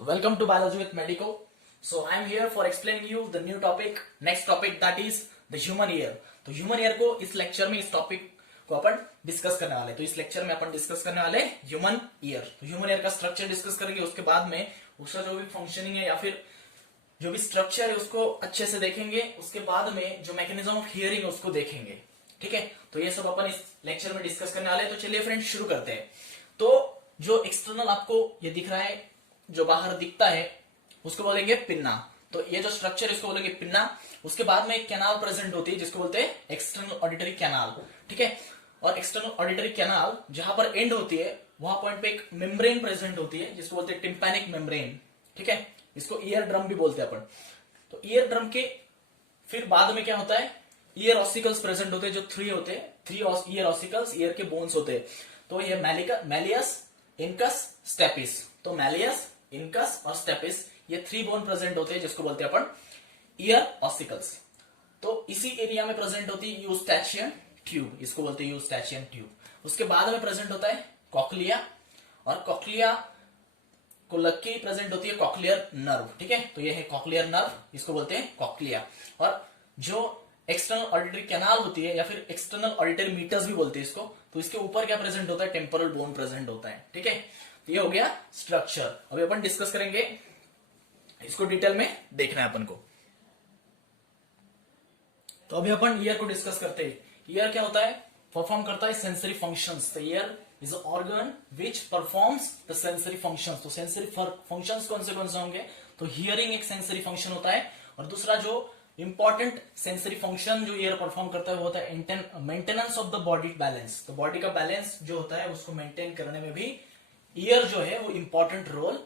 So welcome to Biology with Medico. So I am here for explaining you the new topic, next topic that is the human ear. तो human ear को इस lecture में इस topic को अपन discuss करने वाले। तो इस लेक्चर में अपन डिस्कस करने वाले ह्यूमन ईयर। तो ह्यूमन ईयर का स्ट्रक्चर डिस्कस करेंगे, उसके बाद में उसका जो भी फंक्शनिंग है या फिर जो भी स्ट्रक्चर है उसको अच्छे से देखेंगे। उसके बाद में जो मैकेनिज्म ऑफ हियरिंग है उसको देखेंगे। ठीक है, तो ये सब अपन इस लेक्चर में डिस्कस करने वाले हैं। तो चलिए फ्रेंड्स शुरू करते हैं। तो जो एक्सटर्नल आपको ये दिख रहा है, जो बाहर दिखता है उसको बोलेंगे पिन्ना। तो ये जो स्ट्रक्चर है इसको बोलेंगे पिन्ना। उसके बाद में एक कैनाल प्रेजेंट होती है जिसको बोलते हैं एक्सटर्नल ऑडिटरी कैनाल। ठीक है, और एक्सटर्नल ऑडिटरी कैनाल जहां पर एंड होती है वहां पॉइंट पे एक मेम्ब्रेन प्रेजेंट होती है जिसको बोलते हैं टिम्पैनिक मेम्ब्रेन। ठीक है, इसको ईयर ड्रम भी बोलते हैं अपन। तो ईयर ड्रम के फिर बाद में क्या होता है, ईयर ऑसिकल्स प्रेजेंट होते हैं जो थ्री होते हैं, थ्री ईयर ऑसिकल्स, ईयर के बोन्स होते हैं। तो ये मैलियस, इनकस, स्टेपिस। तो मैलियस, इनकस और स्टेपिस ये थ्री बोन प्रेजेंट होते हैं जिसको बोलते हैं अपन ईयर ऑसिकल्स। तो इसी एरिया में प्रेजेंट होती है यूस्टैचियन ट्यूब, इसको बोलते हैं यूस्टैचियन ट्यूब। उसके बाद में प्रेजेंट होता है कॉक्लिया, और कॉक्लिया को लग के प्रेजेंट होती है कॉक्लियर नर्व। ठीक है, तो ये है कॉक्लियर नर्व, इसको बोलते हैं कॉक्लिया। और जो एक्सटर्नल ऑडिटरी कैनाल होती है या फिर एक्सटर्नल ऑडिटरी मीटर्स भी बोलते हैं इसको, तो इसके ऊपर क्या प्रेजेंट होता है, टेम्पोरल बोन प्रेजेंट होता है। ठीक है, तो ये हो गया स्ट्रक्चर। अभी अपन डिस्कस करेंगे, इसको डिटेल में देखना है अपन को। तो अभी अपन ईयर को डिस्कस करते हैं। ईयर क्या होता है, परफॉर्म करता है sensory functions. The year is a organ which performs the sensory functions. तो सेंसरी फंक्शंस कौन से होंगे, तो हियरिंग एक सेंसरी फंक्शन होता है, और दूसरा जो इंपॉर्टेंट सेंसरी फंक्शन जो ईयर परफॉर्म करता है वो होता है maintenance of the body balance. तो बॉडी का बैलेंस जो होता है उसको मेंटेन करने में भी ईयर जो है वो इंपॉर्टेंट रोल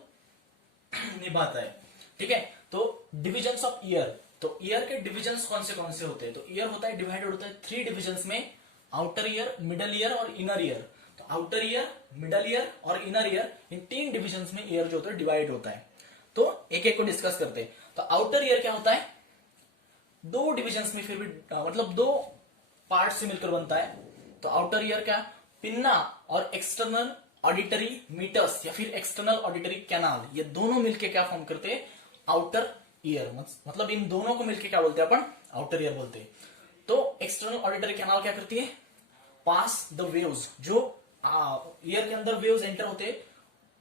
निभाता है। ठीक है, तो डिविजन्स ऑफ ईयर। तो ईयर के डिविजन्स कौन से होते हैं, तो ईयर होता है डिवाइडेड होता है थ्री डिविजन्स में, आउटर ईयर, मिडल ईयर और इनर ईयर। तो आउटर ईयर, मिडल ईयर और इनर ईयर, इन तीन डिविजन्स में ईयर जो होता है डिवाइड होता है। तो एक एक को डिस्कस करते हैं। तो आउटर ईयर क्या होता है, दो डिविजन्स में फिर भी मतलब दो पार्ट से मिलकर बनता है। तो आउटर ईयर क्या, पिन्ना और एक्सटर्नल ऑडिटरी मीटर्स या फिर एक्सटर्नल ऑडिटरी कैनाल, ये दोनों मिलके क्या फॉर्म करते हैं, आउटर ईयर। मतलब इन दोनों को मिलके क्या बोलते हैं अपन, आउटर ईयर बोलते हैं। तो एक्सटर्नल ऑडिटरी कैनाल क्या करती है, पास द वेव्स, जो ईयर के अंदर वेव्स एंटर होते हैं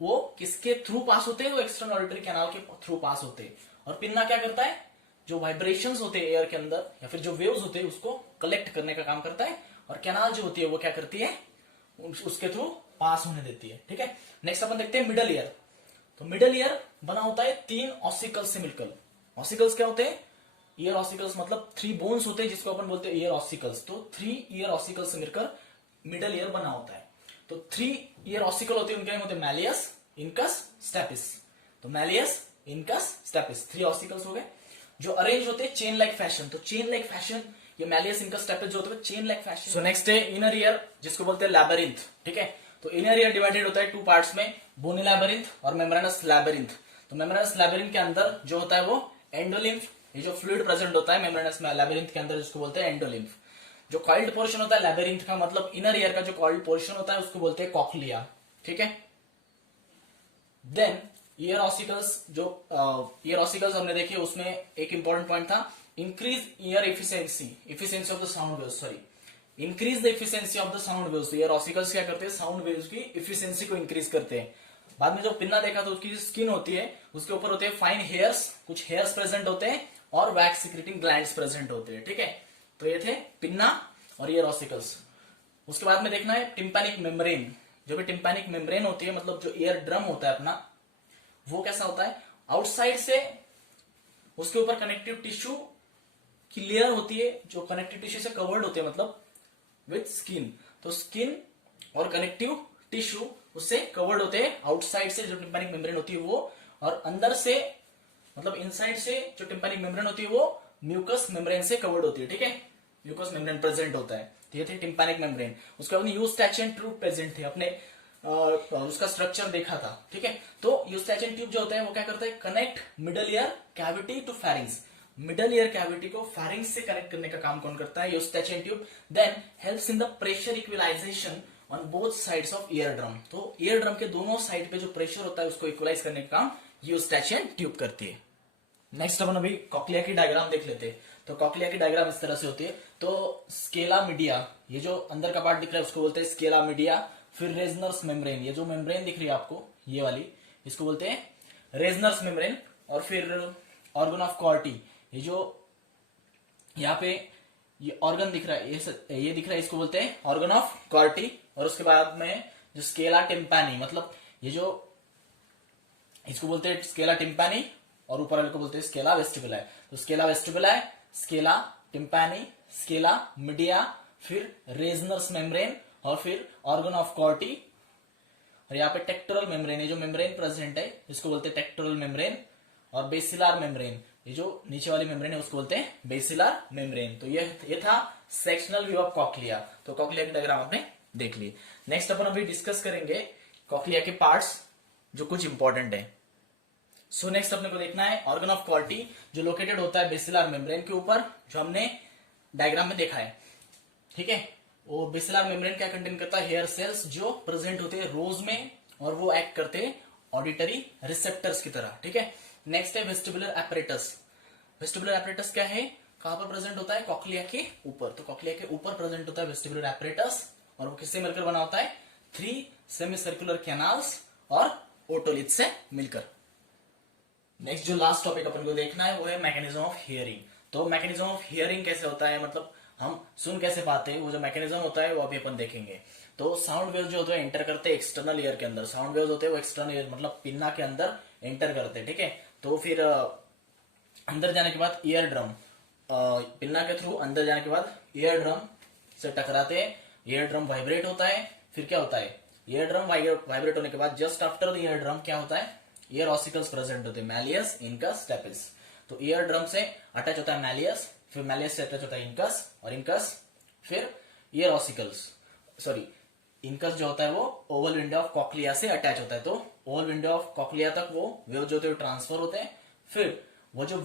वो किसके थ्रू पास होते हैं, वो एक्सटर्नल ऑडिटरी कैनाल के थ्रू पास होते हैं। और पिन्ना क्या करता है, जो वाइब्रेशंस होते हैं एयर के अंदर या फिर जो वेव्स होते हैं उसको कलेक्ट करने का काम करता है, और कैनाल जो होती है वो क्या करती है, उसके थ्रू पास होने देती है। ठीक है, नेक्स्ट अपन देखते हैं मिडल ईयर। तो मिडल ईयर बना होता है तीन ऑसिकल्स से मिलकर। ऑसिकल्स क्या होते हैं, ईयर ऑसिकल्स मतलब थ्री बोन्स होते हैं जिसको अपन बोलते हैं ईयर ऑसिकल्स। तो थ्री ईयर ऑसिकल्स से मिलकर मिडल ईयर बना होता है। तो थ्री ईयर ऑसिकल होते हैं, उनके नाम होते हैं मैलियस, इनकस, स्टेपिस। तो malleus, incus, stapes three ossicles हो गए जो अरेंज होते हैं चेन लाइक फैशन। तो चेन लाइक फैशन ये मैलियस, इनकस, स्टेपिस जो होते हैं chain like fashion. So next है इनर ईयर जिसको बोलते हैं लैबिरिंथ। ठीक है, तो इनर ईयर डिवाइडेड होता है टू पार्ट्स में, बोनी लैबिरिंथ और मेम्ब्रेनस लैबिरिंथ। तो मेम्ब्रेनस लैबिरिंथ के अंदर जो होता है वो एंडोलिम्फ, ये जो फ्लूइड प्रेजेंट होता है मेम्ब्रेनस लैबिरिंथ के अंदर जिसको बोलते हैं एंडोलिम्फ। जो कॉइल्ड पोर्शन होता है लैबिरिंथ का, मतलब इनर ईयर का जो कॉइल्ड पोर्शन होता है उसको बोलते हैं कॉक्लिया। ठीक है, देन ईयर ऑसिकल्स, जो ईयर ऑसिकल्स हमने देखे उसमें एक इंपॉर्टेंट पॉइंट था, increase year efficiency of the sound waves, sorry increase the efficiency of the sound waves. Ear ossicles क्या करते हैं, साउंड वेव्स की एफिशिएंसी को इंक्रीज करते हैं। बाद में जो पिन्ना देखा तो उसकी स्किन होती है उसके ऊपर होते हैं फाइन हेयर्स, कुछ हेयर्स प्रेजेंट होते हैं और वैक्स सिक्रेटिंग ग्लैंड्स प्रेजेंट होते हैं। ठीक है, तो ये थे पिन्ना और ईयर ऑसिकल्स। उसके बाद में देखना है टिम्पैनिक मेम्ब्रेन। जो भी टिम्पैनिक मेम्ब्रेन होती है मतलब जो ईयर ड्रम होता है अपना, वो कैसा होता है, आउटसाइड से उसके ऊपर कनेक्टिव टिश्यू की लेयर होती है जो कनेक्टिव टिश्यू से कवर्ड होती है, मतलब विथ स्किन। तो स्किन और कनेक्टिव टिश्यू उससे कवर्ड होते हैं आउटसाइड से जो टिम्पैनिक मेम्ब्रेन होती है वो, और अंदर से मतलब इनसाइड से जो टिम्पैनिक मेम्ब्रेन होती है वो म्यूकस मेम्ब्रेन से कवर्ड होती है। ठीक है, म्यूकस मेम्ब्रेन प्रेजेंट होता है। तो ये थे टिम्पैनिक मेम्ब्रेन। उसके बाद यूस्टैचियन ट्यूब प्रेजेंट थे, अपने उसका स्ट्रक्चर देखा था। ठीक है, तो यूस्टैचियन ट्यूब जो होता है वो क्या करता है, connect middle ear cavity to pharynx. Middle ear cavity को फेरिंग्स से कनेक्ट करने का काम कौन करता है, eustachian tube. Then helps in the pressure equalization on both sides of ear drum. तो ईयर ड्रम के दोनों साइड पे जो प्रेशर होता है उसको इक्वलाइज करने का काम यूस्टैचियन ट्यूब करती है। नेक्स्ट अपन अभी कॉक्लिया की डायग्राम देख लेते हैं। तो कॉक्लिया की डायग्राम इस तरह से होती है। तो स्केला मीडिया, ये जो अंदर का पार्ट दिख रहा है उसको बोलते हैं स्केला मीडिया। फिर रेजनर्स मेम्ब्रेन, ये जो मेम्ब्रेन दिख रही है आपको ये वाली, इसको बोलते हैं रेजनर्स मेम्ब्रेन। और फिर ऑर्गन ऑफ कॉर्टी, ये जो यहाँ पे ये ऑर्गन दिख रहा है, ये दिख रहा है, इसको बोलते हैं ऑर्गन ऑफ कॉर्टी। और उसके बाद में जो स्केला टिम्पैनी, मतलब ये जो इसको बोलते हैं स्केला टिम्पैनी, और ऊपर वाले को बोलते हैं स्केला वेस्टिबुलाई। तो scala vestibuli, scala tympani, scala media, फिर रेजनर्स मेम्ब्रेन, और फिर ऑर्गन ऑफ कॉर्टी। और यहाँ पे टेक्टोरल मेम्ब्रेन, ये जो मेम्ब्रेन प्रेजेंट है इसको बोलते हैं टेक्टोरल मेम्ब्रेन। और बेसिलार मेम्ब्रेन, ये जो नीचे वाली मेम्ब्रेन है उसको बोलते हैं बेसिलार मेम्ब्रेन। तो ये था सेक्शनल व्यू ऑफ कॉक्लिया। तो कॉक्लिया की डायग्राम आपने देख ली। नेक्स्ट अपन अभी डिस्कस करेंगे कॉक्लिया के पार्ट्स जो कुछ इंपॉर्टेंट है। सो नेक्स्ट अपने को देखना है ऑर्गन ऑफ कॉर्टी, जो लोकेटेड होता है बेसिलार मेम्ब्रेन के ऊपर, जो हमने डायग्राम में देखा है। ठीक है, वो बेसिलार मेम्ब्रेन क्या कंटेन करता है? हेयर सेल्स जो प्रेजेंट होते हैं रोज में, और वो एक्ट करते हैं ऑडिटरी रिसेप्टर्स की तरह। ठीक है, नेक्स्ट है वेस्टिबुलर एपरेटस। वेस्टिबुलर एपरेटस क्या है, कहां पर प्रेजेंट होता है? कॉक्लिया के ऊपर। तो कॉक्लिया के ऊपर प्रेजेंट होता है वेस्टिबुलर एपरेटस, और वो किससे मिलकर बना होता है? 3 सेमी सर्कुलर कैनाल्स और ओटोलिथ से मिलकर। नेक्स्ट जो लास्ट टॉपिक अपन को देखना है वो है मैकेनिज्म ऑफ हियरिंग। तो मैकेनिज्म ऑफ हियरिंग कैसे होता है, मतलब हम सुन कैसे पाते हैं, वो जो मैकेनिज्म होता है वो अभी अपन देखेंगे। तो साउंड वेव जो होते हैं एंटर करते हैं एक्सटर्नल ईयर के अंदर। साउंड वेव होते हैं वो एक्सटर्नल ईयर मतलब पिन्ना के अंदर एंटर करते हैं। ठीक है, तो फिर अंदर जाने के बाद ईयर ड्रम, पिन्ना के थ्रू अंदर जाने के बाद ईयर ड्रम से टकराते हैं। ईयर ड्रम वाइब्रेट होता है। फिर क्या होता है? ईयर ड्रम वाइब्रेट होने के बाद just after the ear drum क्या होता है? ईयर ऑसिकल्स प्रेजेंट होते हैं, मैलियस, इनकस, स्टेपिस। तो ईयर ड्रम से अटैच होता है मैलियस, फिर मैलियस से अटैच होता है इनकस, और इनकस फिर ईयर ऑसिकल्स, सॉरी इनकस जो होता है वो ओवल विंडो ऑफ कॉक्लिया से अटैच होता है। तो ओवल विंडो ऑफ कॉक्लिया तक वो वेव जो होते हैं ट्रांसफर होते हैं। फिर वो जो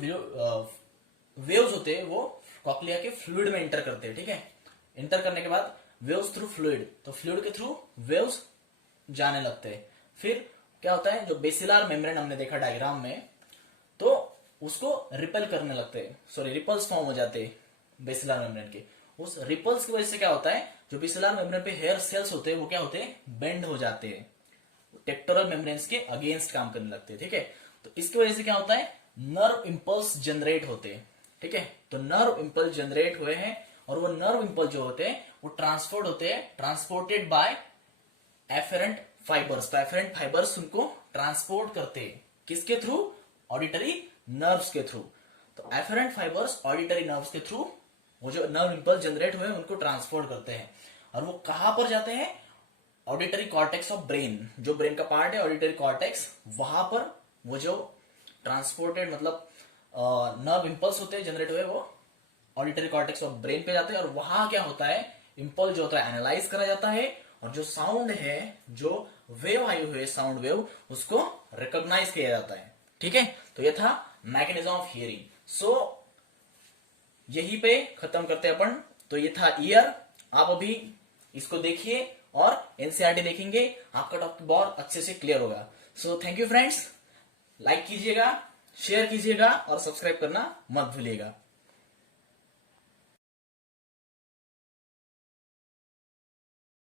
वेव्स होते हैं वो कॉक्लिया के फ्लूइड में इंटर करते हैं। ठीक है, इंटर करने के बाद वेव्स थ्रू फ्लूइड, तो फ्लूइड के थ्रू वेव्स जाने लगते हैं। फिर क्या होता है, जो बेसिलार मेम्ब्रेन हमने देखा डायग्राम में, तो उसको रिपेल करने लगते हैं, सॉरी रिपल्स फॉर्म हो जाते हैं बेसिलार मेम्ब्रेन के। उस रिपल्स की वजह से क्या होता है, जो बेसिलार मेम्ब्रेन पे हेयर सेल्स होते हैं वो क्या होते हैं? बेंड हो जाते हैं, टेक्टोरल मेम्ब्रेन्स के अगेंस्ट काम करने लगते हैं। ठीक है, तो इसकी वजह से क्या होता है? नर्व इंपल्स जनरेट होते हैं। ठीक है, तो नर्व इंपल्स जनरेट हुए हैं, और वो नर्व इंपल्स जो होते हैं वो ट्रांसपोर्ट होते हैं, ट्रांसपोर्टेड बाय एफेरेंट फाइबर्स। तो एफेरेंट फाइबर्स उनको ट्रांसपोर्ट करते हैं, किसके थ्रू? ऑडिटरी नर्व्स के थ्रू। तो एफेरेंट फाइबर्स ऑडिटरी नर्व्स के थ्रू वो जो नर्व इंपल्स जनरेट हुए उनको ट्रांसपोर्ट करते हैं। और वो कहां पर जाते हैं? ऑडिटरी कॉर्टेक्स ऑफ ब्रेन, जो ब्रेन का पार्ट है ऑडिटरी कॉर्टेक्स, वहां पर वो जो ट्रांसपोर्टेड मतलब नर्व इंपल्स होते हैं जनरेट हुए, वो ऑडिटरी कॉर्टेक्स ऑफ ब्रेन पे जाते हैं। और वहां क्या होता है? इंपल्स जो होता है एनालाइज करा जाता है, और जो साउंड है, जो वेव आई हुई है साउंड वेव, उसको रिकॉग्नाइज किया जाता है। ठीक है, तो ये था मैकेनिज्म ऑफ हियरिंग। सो यहीं पे खत्म करते हैं अपन। तो ये था ईयर। आप अभी इसको देखिए और एनसीईआरटी देखेंगे, आपका टॉपिक बहुत अच्छे से क्लियर होगा। So thank you friends, like कीजिएगा, शेयर कीजिएगा और सब्सक्राइब करना मत भूलिएगा।